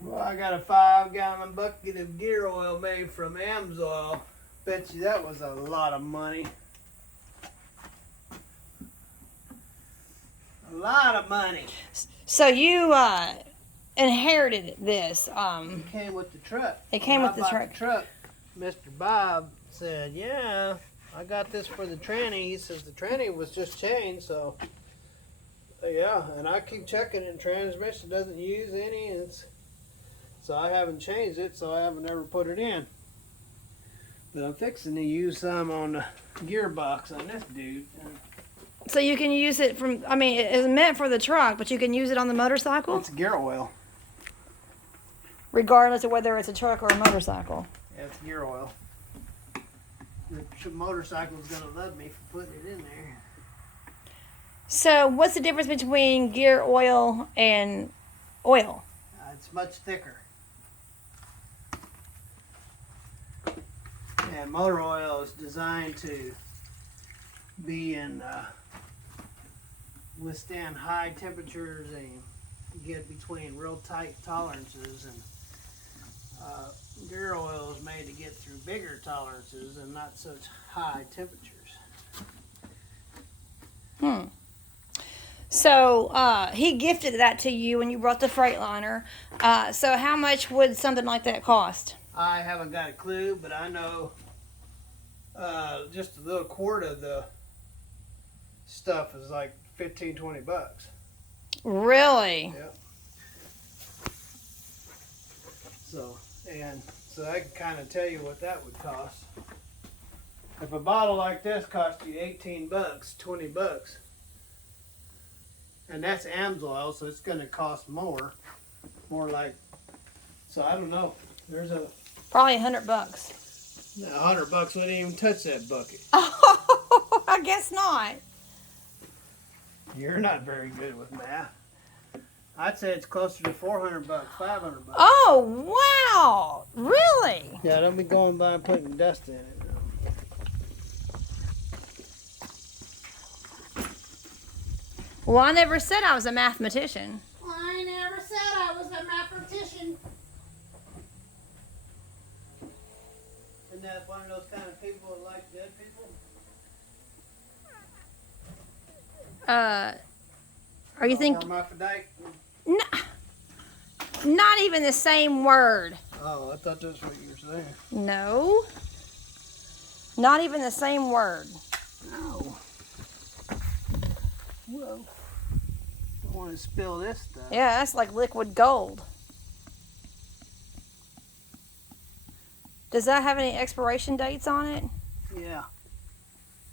Well, I got a 5-gallon bucket of gear oil made from Amsoil. Bet you that was a lot of money. A lot of money. So you inherited this. It came with the truck. It came When with I the bought truck. The truck. Mr. Bob said, "Yeah, I got this for the tranny." He says the tranny was just changed, so yeah. And I keep checking, and transmission doesn't use any. So I haven't changed it, so I haven't ever put it in. But I'm fixing to use some on the gearbox on this dude. So you can use it from. I mean, it's meant for the truck, but you can use it on the motorcycle, It's gear oil. regardless of whether it's a truck or a motorcycle. Yeah, it's gear oil. The motorcycle's gonna love me for putting it in there. So what's the difference between gear oil and oil? It's much thicker. And motor oil is designed to be in withstand high temperatures and get between real tight tolerances, and gear oil is made to get through bigger tolerances and not such high temperatures. So he gifted that to you when you brought the Freightliner. So how much would something like that cost? I haven't got a clue, but I know just a little quart of the stuff is like $15-20. Really? Yep. So I can kind of tell you what that would cost. If a bottle like this cost you $18, $20, and that's Amsoil, so it's going to cost more like. So I don't know. There's Probably $100. $100 wouldn't even touch that bucket. Oh, I guess not. You're not very good with math. I'd say it's closer to $400, $500. Oh, wow. Really? Yeah, don't be going by and putting dust in it. Well, I never said I was a mathematician. I never said I was a mathematician. Isn't that one of those kind of people that like dead people? Are you thinking? Hermaphrodite? Not even the same word. Oh, I thought that's what you were saying. No. Not even the same word. No. Whoa. Don't want to spill this stuff. Yeah, that's like liquid gold. Does that have any expiration dates on it? Yeah.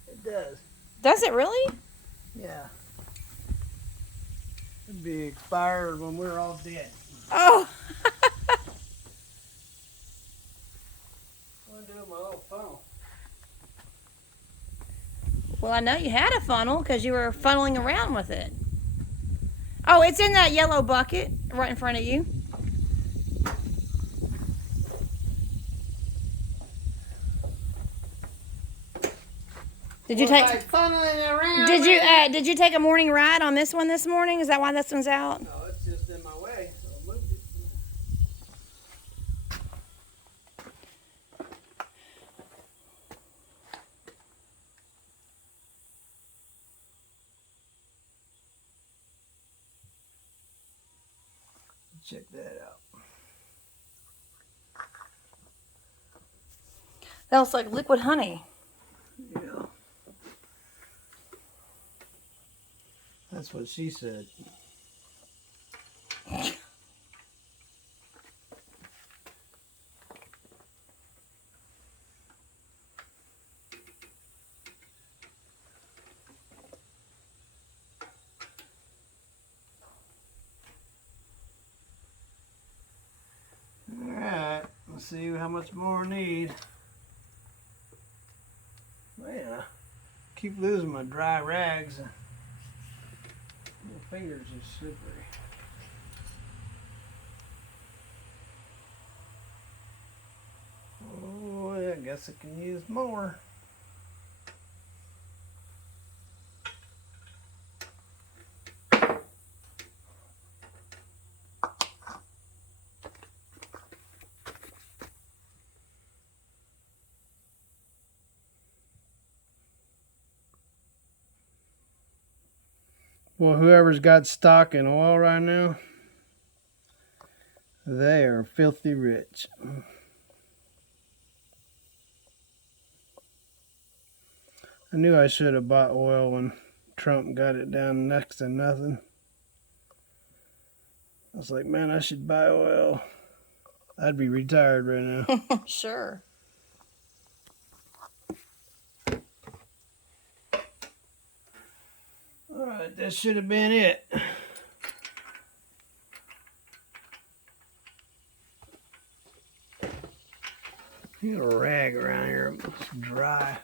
It does. Does it really? Yeah. It'd be expired when we're all dead. Oh. What do my little funnel? Well, I know you had a funnel because you were funneling around with it. Oh, it's in that yellow bucket right in front of you. Did you take? Funneling around. Did you take a morning ride on this one this morning? Is that why this one's out? No, it's just in my way, so I moved it. Check that out. That looks like liquid honey. Yeah. That's what she said. Alright, let's see how much more I need. Man, I keep losing my dry rags. My fingers are slippery. Oh, yeah, I guess I can use more. Well, whoever's got stock in oil right now, they are filthy rich. I knew I should have bought oil when Trump got it down next to nothing. I was like, man, I should buy oil. I'd be retired right now. Sure. All right, that should have been it. Get a rag around here. It looks dry.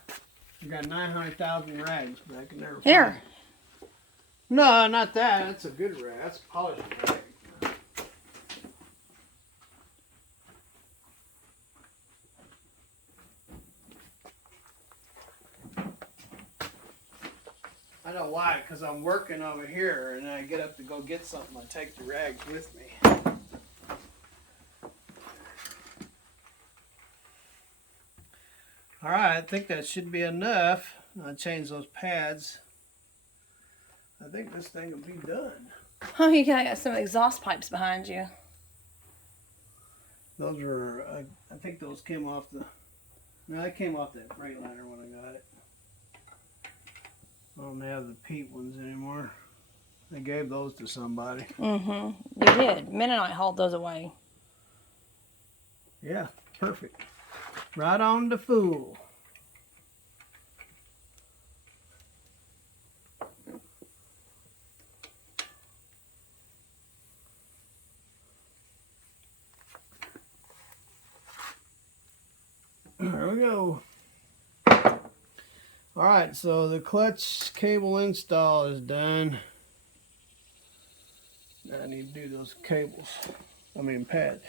I got 900,000 rags, but I can never Here. find it. No, not that. That's a good rag. That's a polished rag. I know why, because I'm working over here and I get up to go get something. I take the rags with me. All right, I think that should be enough. I'll change those pads. I think this thing will be done. Oh, you got some exhaust pipes behind you. Those were, I think those came off the, no, they came off that Freightliner when I got it. I don't have the Pete ones anymore. They gave those to somebody. Mm-hmm. You did. Mennonite hauled those away. Yeah, perfect. Right on the fool. There we go. All right, so the clutch cable install is done. Now I need to do those cables. I mean pads.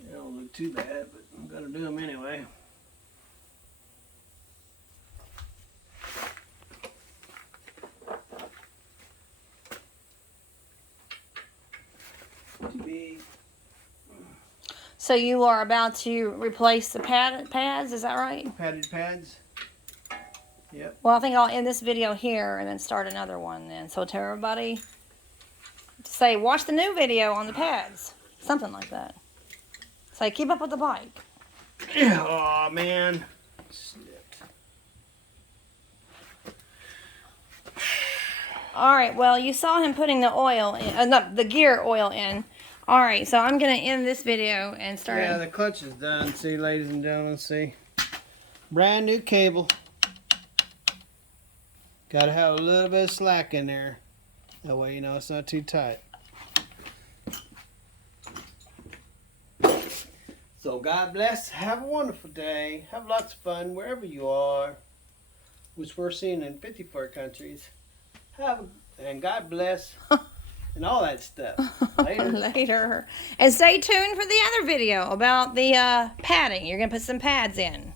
They don't look too bad, but I'm gonna do them anyway. So you are about to replace the pads, is that right? Padded pads. Yep. Well, I think I'll end this video here and then start another one then. So tell everybody to say, watch the new video on the pads. Something like that. Say, keep up with the bike. Oh man. Slipped. All right, well, you saw him putting the oil in, the gear oil in. All right, so I'm going to end this video and start. Yeah, the clutch is done. See, ladies and gentlemen, see. Brand new cable. Gotta have a little bit of slack in there. That way you know it's not too tight. So God bless. Have a wonderful day. Have lots of fun wherever you are. Which we're seeing in 54 countries. And God bless. And all that stuff. Later. Later. And stay tuned for the other video about the padding. You're going to put some pads in.